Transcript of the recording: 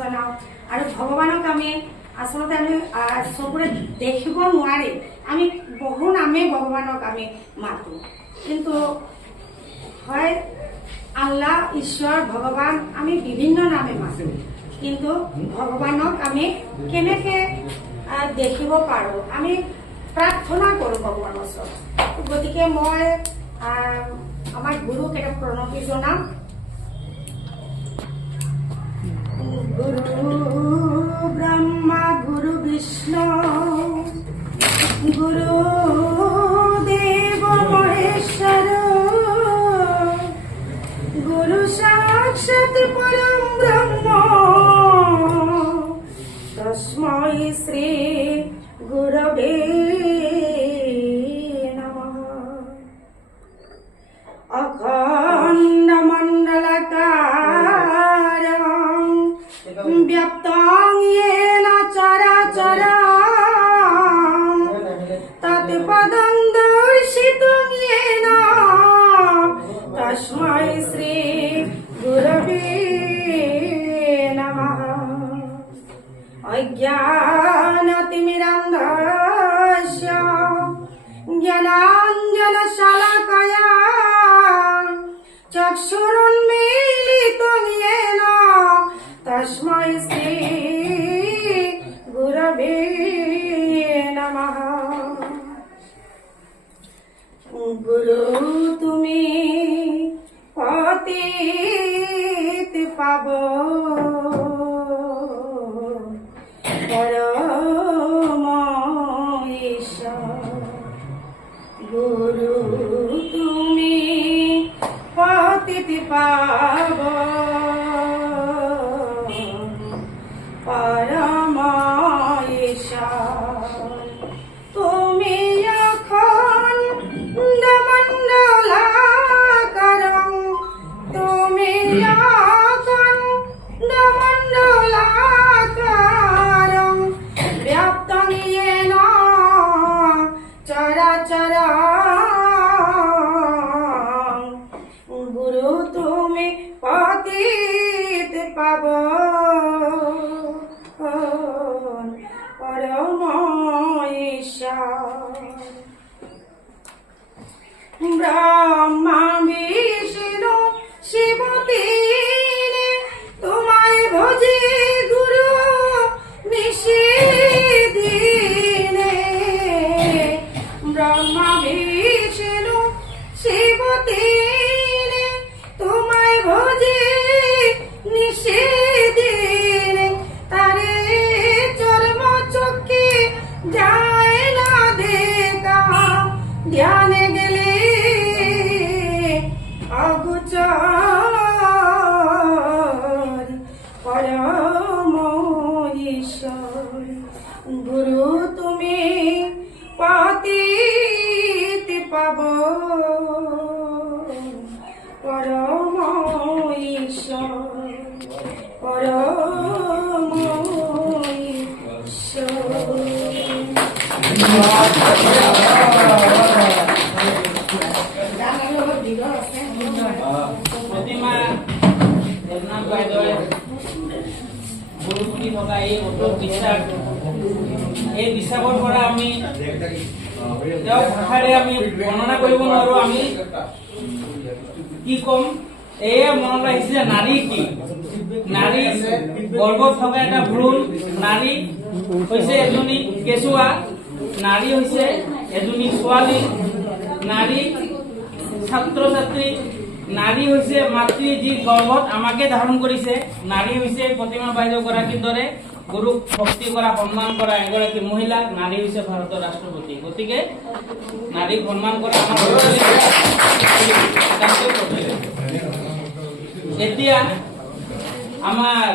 জনাওঁ আৰু ভগৱানক আমি আচলতে আমি চকুৰে দেখিব নোৱাৰি আমি বহু নামে ভগৱানক আমি মাতোঁ, কিন্তু হয় আল্লাহ ঈশ্বৰ ভগৱান আমি বিভিন্ন নামে মাতোঁ, কিন্তু ভগৱানক আমি কেনেকৈ দেখিব পাৰোঁ আমি প্ৰাৰ্থনা কৰোঁ ভগৱানৰ ওচৰত। গতিকে মই আমাৰ গুৰুক এটা প্ৰণতি জনাম। গুৰু ব্ৰহ্মা গুৰু বিষ্ণু গুৰু দেৱ মহেশ্বৰ গুৰু সাক্ষাৎ পৰম ব্ৰহ্ম তস্मै শ্ৰী গুৰৱে নমঃ। অখণ্ড মণ্ডলাকাৰং ব্যপ্তং येन চরাচরং তৎপদং দর্শিতং येन তস্मै শ্রী গুরবে নমঃ। অজ্ঞানতিমিরান্ধস্য জ্ঞানাঞ্জনশলাকয়া চক্ষুরুন্মীলিতং येन তস্मै শ্রী গুরবে নমঃ। গুরু তুমি পতিত পাবন পরম ঈশ্বর। গুরু তুমি পতিত পাবন পরম ঈশ্বর। তুমি অখণ্ড মণ্ডলাকারং তুমি অখণ্ড মণ্ডলাকারং ব্যপ্তং येन চরাচরং। গুরু তুমি পতিত পাবন পরম ঈশ্বর। ব্রহ্মা বিষ্ণু শিব তিনে তোমায় ভজে গুরু নিশিদিনে। ব্রহ্মা বিষ্ণু শিব তিনে তোমায় ভজে নিশিদিনে। তারে চর্ম চক্ষে যায় না দেখা ধ্যানে গেলে অগোচর পরম ঈশ্বর। গুরু তুমি পতিত পাবন পরম ঈশ্বর পরম ঈশ্বর। প্ৰতিমা দেৱনাথ বাইদেৱে গুৰু বুলি থকা এই অটুট বিশ্বাস, এই বিশ্বাসৰ পৰা আমি তেওঁক ভাষাৰে আমি বৰ্ণনা কৰিব নোৱাৰো। আমি কি ক'ম, এয়ে মনত আহিছে যে নাৰী কি, নাৰী গৰ্ভত থকা এটা ভ্ৰূণ, নাৰী হৈছে এজনী কেঁচুৱা, নাৰী হৈছে এজনী ছোৱালী, নাৰী ছাত্ৰ ছাত্ৰী, নাৰী হৈছে মাতৃ যি গৰ্ভত আমাকে ধাৰণ কৰিছে, নাৰী হৈছে প্ৰতিমা বাইদেউ গৰাকীৰ দৰে গুৰুক ভক্তি কৰা সন্মান কৰা এগৰাকী মহিলা, নাৰী হৈছে ভাৰতৰ ৰাষ্ট্ৰপতি। গতিকে নাৰীক সন্মান কৰা আমাৰ এতিয়া আমাৰ